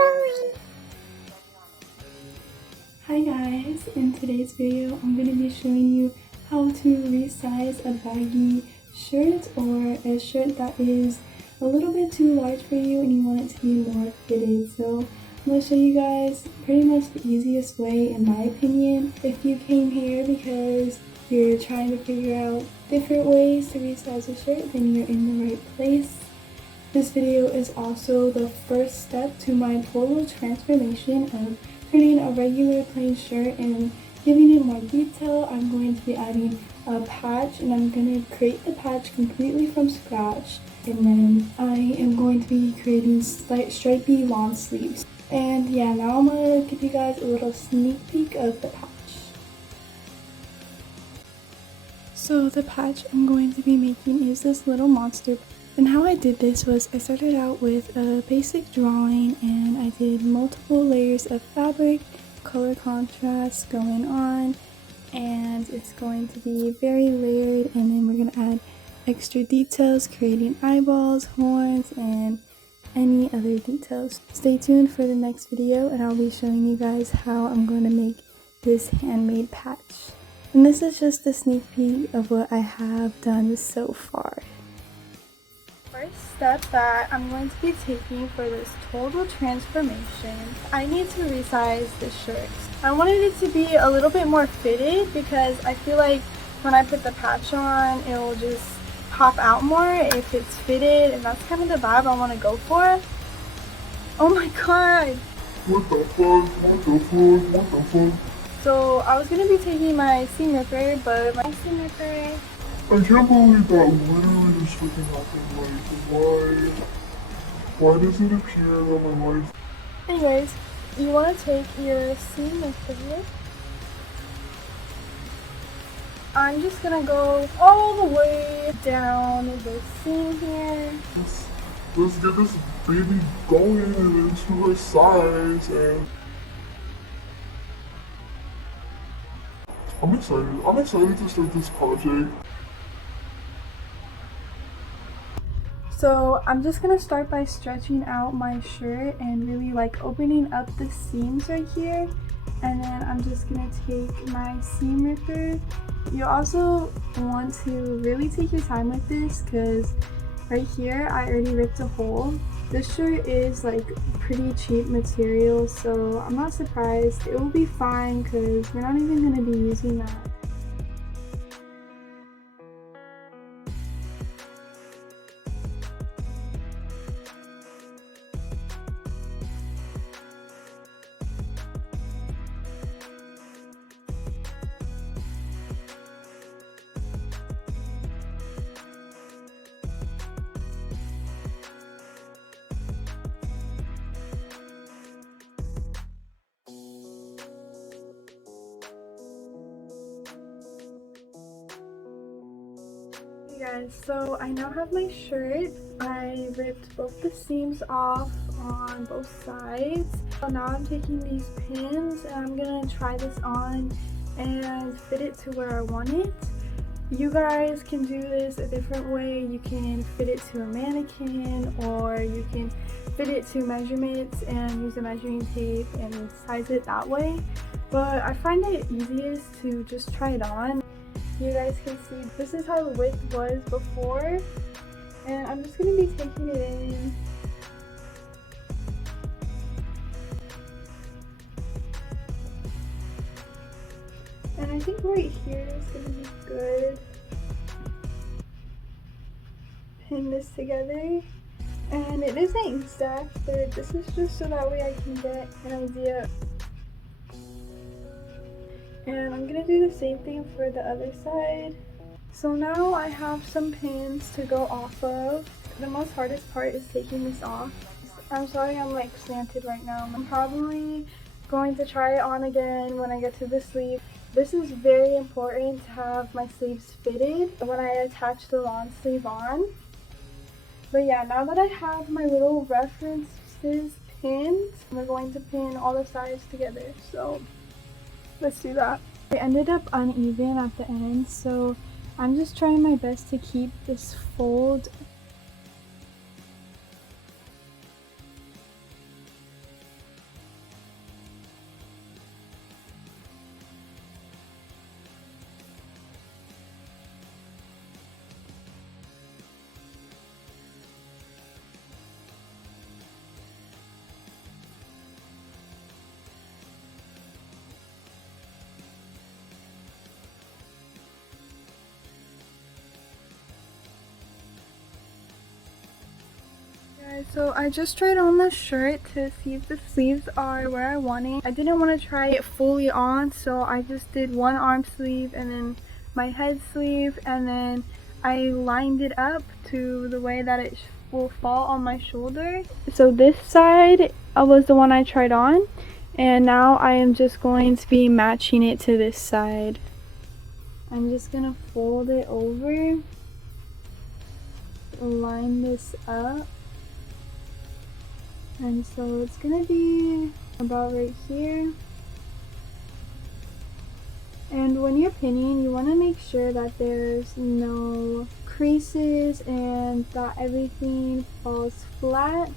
rolling. Hi guys, in today's video I'm going to be showing you how to resize a baggy shirt or a shirt that is a little bit too large for you and you want it to be more fitted. So I'm going to show you guys pretty much the easiest way in my opinion. If you came here because you're trying to figure out different ways to resize a shirt, then you're in the right place. This video is also the first step to my total transformation of turning a regular plain shirt and giving it more detail. I'm going to be adding a patch and I'm going to create the patch completely from scratch, and then I am going to be creating stripey long sleeves. And yeah, now I'm going to give you guys a little sneak peek of the patch. So the patch I'm going to be making is this little monster. And how I did this was I started out with a basic drawing and I did multiple layers of fabric, color contrast going on, and it's going to be very layered, and then we're going to add extra details, creating eyeballs, horns, and any other details. Stay tuned for the next video and I'll be showing you guys how I'm going to make this handmade patch. And this is just a sneak peek of what I have done so far. First step that I'm going to be taking for this total transformation, I need to resize the shirt. I wanted it to be a little bit more fitted because I feel like when I put the patch on, it will just pop out more if it's fitted, and that's kind of the vibe I want to go for. Oh my god! What the fuck? What the fuck? What the fuck? So I was going to be taking my seam ripper, but my seam ripper... I can't believe that literally just freaking happened. Like, why does it appear that my life... Anyways, you want to take your seam ripper. I'm just going to go all the way down the seam here. Let's get this baby going into her size, and... I'm excited to start this project. So I'm just gonna start by stretching out my shirt and really like opening up the seams right here, and then I'm just gonna take my seam ripper. You also want to really take your time with this because right here I already ripped a hole. This shirt is like pretty cheap material, so I'm not surprised. It will be fine because we're not even gonna be using that. Guys, so I now have my shirt. I ripped both the seams off on both sides. So now I'm taking these pins and I'm gonna try this on and fit it to where I want it. You guys can do this a different way. You can fit it to a mannequin, or you can fit it to measurements and use a measuring tape and size it that way. But I find it easiest to just try it on. You guys can see this is how the width was before, and I'm just going to be taking it in. And I think right here is going to be good. Pin this together, and it is ink stacked, but this is just so that way I can get an idea. And I'm gonna do the same thing for the other side. So now I have some pins to go off of. The most hardest part is taking this off. I'm sorry I'm like slanted right now. I'm probably going to try it on again when I get to the sleeve. This is very important to have my sleeves fitted when I attach the long sleeve on. But yeah, now that I have my little references pinned, we're going to pin all the sides together. So let's do that. It ended up uneven at the end, so I'm just trying my best to keep this fold Guys, so I just tried on the shirt to see if the sleeves are where I want it. I didn't want to try it fully on, so I just did one arm sleeve and then my head sleeve, and then I lined it up to the way that it will fall on my shoulder. So this side was the one I tried on, and now I am just going to be matching it to this side. I'm just gonna fold it over, line this up, and so it's gonna be about right here. And when you're pinning, you want to make sure that there's no creases and that everything falls flat.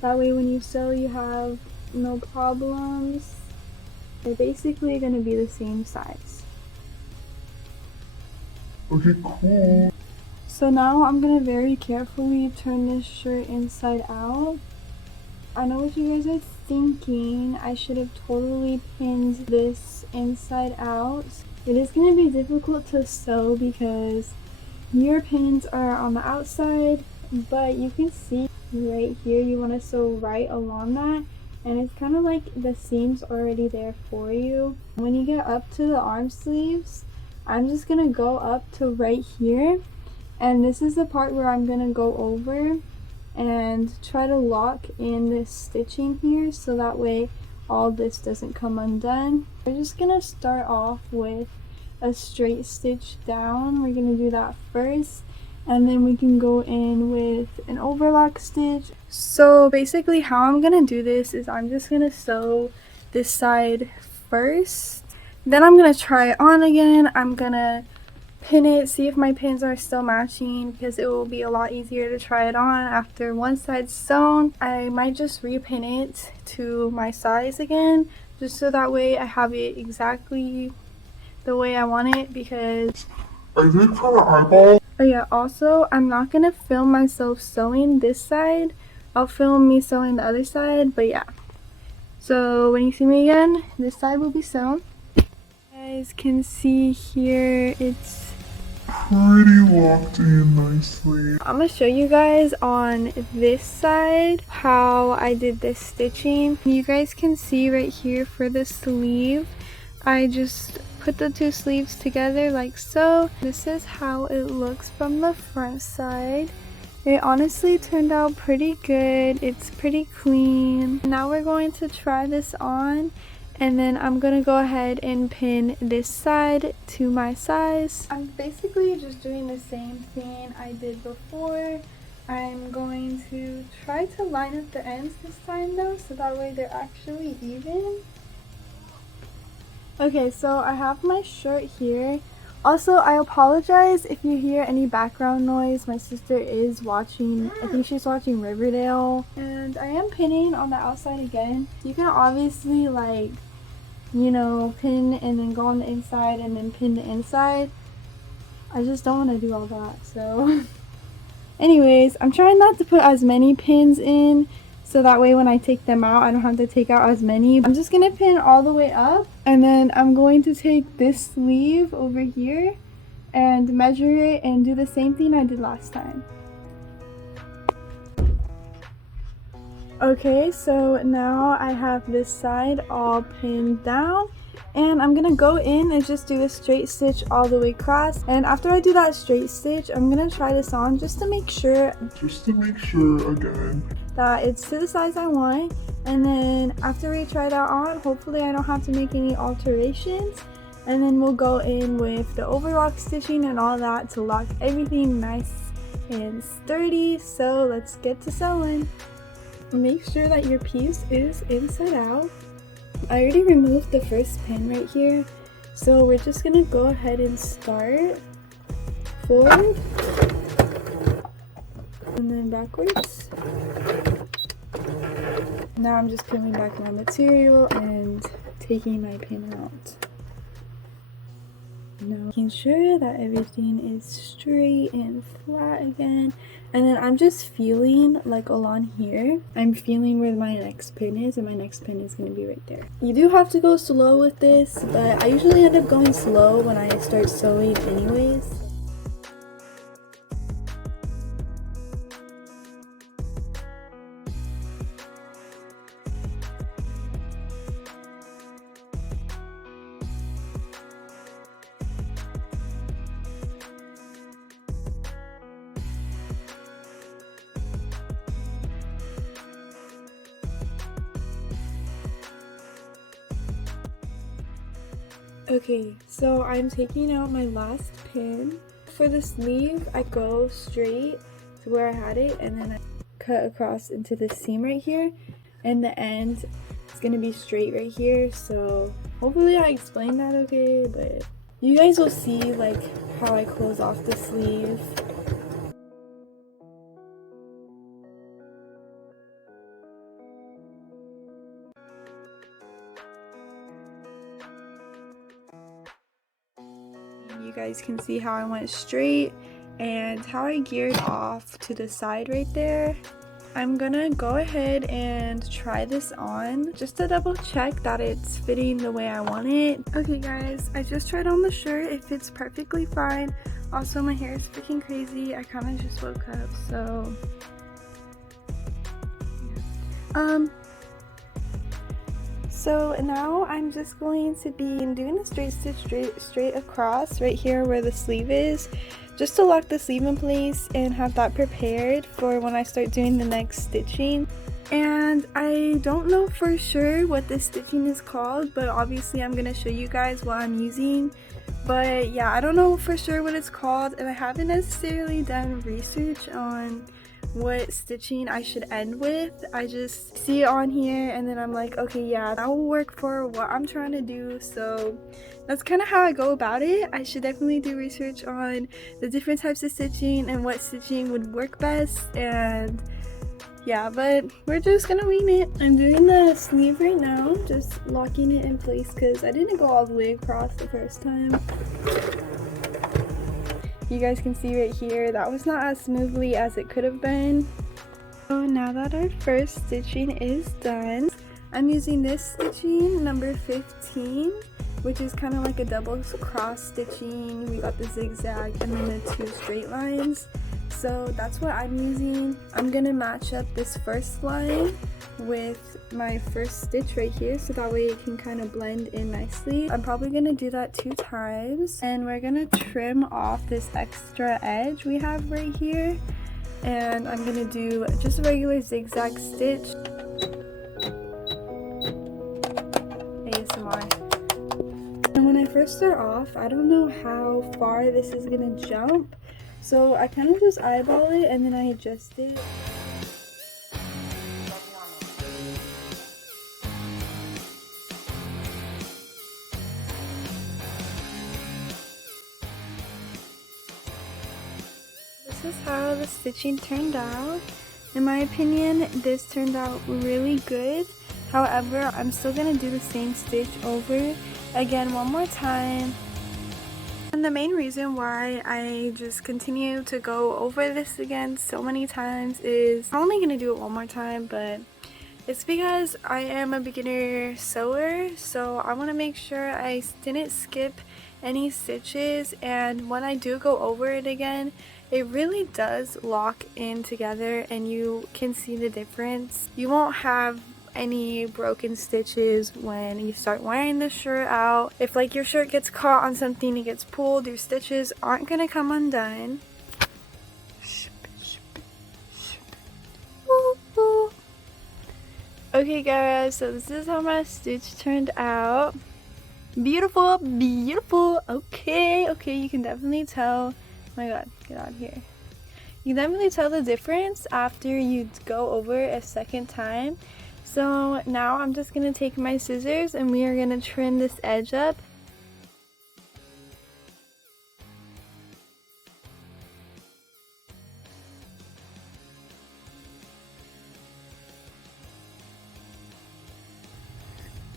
That way when you sew, you have no problems. They're basically going to be the same size. Okay, cool. So now I'm going to very carefully turn this shirt inside out. I know what you guys are thinking. I should have totally pinned this inside out. It is going to be difficult to sew because your pins are on the outside, but you can see right here you want to sew right along that, and it's kind of like the seam's already there for you. When you get up to the arm sleeves, I'm just going to go up to right here, and this is the part where I'm going to go over and try to lock in this stitching here so that way all this doesn't come undone. We're just gonna start off with a straight stitch down. We're gonna do that first, and then we can go in with an overlock stitch. So basically how I'm gonna do this is I'm just gonna sew this side first, then I'm gonna try it on again. I'm gonna pin it, see if my pins are still matching, because it will be a lot easier to try it on after one side's sewn. I might just repin it to my size again, just so that way I have it exactly the way I want it, because I did try to eyeball. Oh yeah, also I'm not gonna film myself sewing this side. I'll film me sewing the other side, but yeah. So when you see me again, this side will be sewn. You guys can see here it's Pretty locked in nicely. I'm gonna show you guys on this side how I did this stitching. You guys can see right here for the sleeve, I just put the two sleeves together like so. This is how it looks from the front side. It honestly turned out pretty good. It's pretty clean. Now we're going to try this on, and then I'm gonna go ahead and pin this side to my size. I'm basically just doing the same thing I did before. I'm going to try to line up the ends this time though, so that way they're actually even. Okay, so I have my shirt here. Also, I apologize if you hear any background noise. My sister is watching, I think she's watching Riverdale. And I am pinning on the outside again. You can obviously like, you know, pin and then go on the inside and then pin the inside. I just don't want to do all that, so anyways, I'm trying not to put as many pins in, so that way when I take them out I don't have to take out as many. I'm just gonna pin all the way up, and then I'm going to take this sleeve over here and measure it and do the same thing I did last time. Okay, so now I have this side all pinned down, and I'm gonna go in and just do a straight stitch all the way across. And after I do that straight stitch, I'm gonna try this on just to make sure again that it's to the size I want. And then after we try that on, hopefully I don't have to make any alterations, and then we'll go in with the overlock stitching and all that to lock everything nice and sturdy. So let's get to sewing. Make sure that your piece is inside out. I already removed the first pin right here, so we're just gonna go ahead and start forward and then backwards. Now I'm just pulling back my material and taking my pin out. Now making sure that everything is straight and flat again. And then I'm just feeling like along here, I'm feeling where my next pin is, and my next pin is going to be right there. You do have to go slow with this, but I usually end up going slow when I start sewing anyways. Okay, so I'm taking out my last pin. For the sleeve, I go straight to where I had it, and then I cut across into the seam right here, and the end is gonna be straight right here. So hopefully I explained that okay, but you guys will see like how I close off the sleeve. You guys can see how I went straight and how I geared off to the side right there. I'm gonna go ahead and try this on just to double check that it's fitting the way I want it. Okay guys, I just tried on the shirt. It fits perfectly fine. Also, my hair is freaking crazy. I kind of just woke up, so So now I'm just going to be doing a straight stitch straight across right here where the sleeve is, just to lock the sleeve in place and have that prepared for when I start doing the next stitching. And I don't know for sure what this stitching is called, but obviously I'm going to show you guys what I'm using. But yeah, I don't know for sure what it's called, and I haven't necessarily done research on what stitching I should end with. I just see it on here and then I'm like, okay, yeah, that will work for what I'm trying to do. So that's kind of how I go about it. I should definitely do research on the different types of stitching and what stitching would work best, and yeah, but we're just gonna wing it. I'm doing the sleeve right now, just locking it in place because I didn't go all the way across the first time. You guys can see right here, that was not as smoothly as it could have been. So now that our first stitching is done, I'm using this stitching, number 15, which is kind of like a double cross stitching. We got the zigzag and then the 2 straight lines. So that's what I'm using. I'm gonna match up this first line with my first stitch right here, so that way it can kind of blend in nicely. I'm probably gonna do that 2 times, and we're gonna trim off this extra edge we have right here, and I'm gonna do just a regular zigzag stitch. ASMR. And when I first start off, I don't know how far this is gonna jump, so I kind of just eyeball it and then I adjust it. This is how the stitching turned out. In my opinion, this turned out really good. However, I'm still going to do the same stitch over again one more time. And the main reason why I just continue to go over this again so many times is I'm only going to do it one more time, but it's because I am a beginner sewer, so I want to make sure I didn't skip any stitches, and when I do go over it again, it really does lock in together and you can see the difference. You won't have any broken stitches when you start wearing the shirt out. If like your shirt gets caught on something, it gets pulled, your stitches aren't gonna come undone. Okay guys, so this is how my stitch turned out. Beautiful, beautiful. Okay, you can definitely tell. Oh my god, get out of here. You can definitely tell the difference after you go over a second time. So now I'm just gonna take my scissors and we are gonna trim this edge up.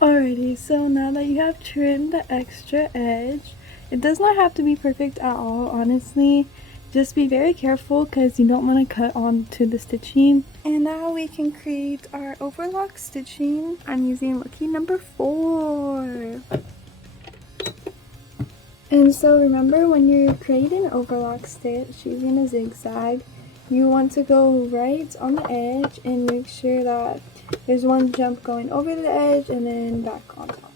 Alrighty, so now that you have trimmed the extra edge, it does not have to be perfect at all, honestly. Just be very careful because you don't want to cut onto the stitching. And now we can create our overlock stitching. I'm using lucky number 4. And so remember, when you're creating an overlock stitch using a zigzag, you want to go right on the edge and make sure that there's one jump going over the edge and then back on top.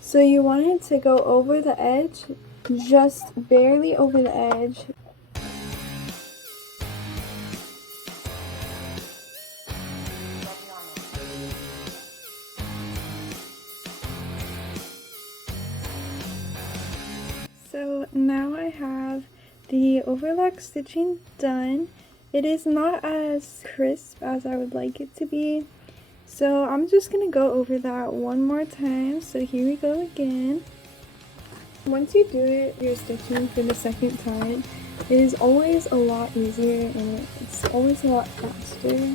So you want it to go over the edge, just barely over the edge. Now I have the overlock stitching done. It is not as crisp as I would like it to be, so I'm just gonna go over that one more time. So here we go again. Once you do it, your stitching for the second time, it is always a lot easier and it's always a lot faster.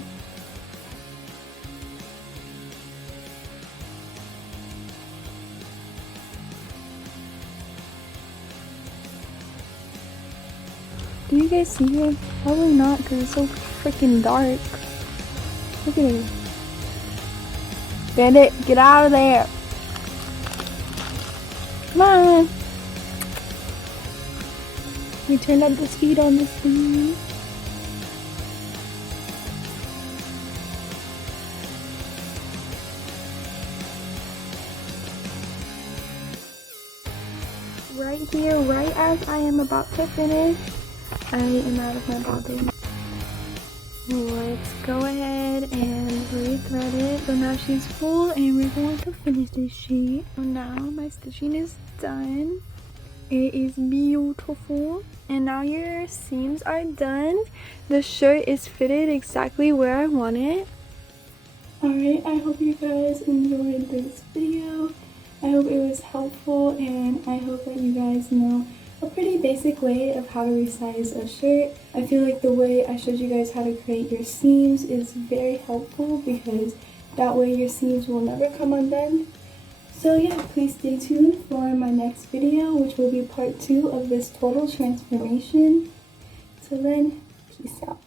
Do you guys see it? Probably not because it's so freaking dark. Look at it. Bandit, get out of there. Come on. We turned up the speed on this thing. Right here, right as I am about to finish, I am out of my bobbin. Let's go ahead and rethread it. So now she's full and we're going to finish this sheet. So now my stitching is done. It is beautiful. And now your seams are done. The shirt is fitted exactly where I want it. Alright, I hope you guys enjoyed this video. I hope it was helpful and I hope that you guys know a pretty basic way of how to resize a shirt. I feel like the way I showed you guys how to create your seams is very helpful because that way your seams will never come undone. So yeah, please stay tuned for my next video, which will be part 2 of this total transformation. Till then, peace out.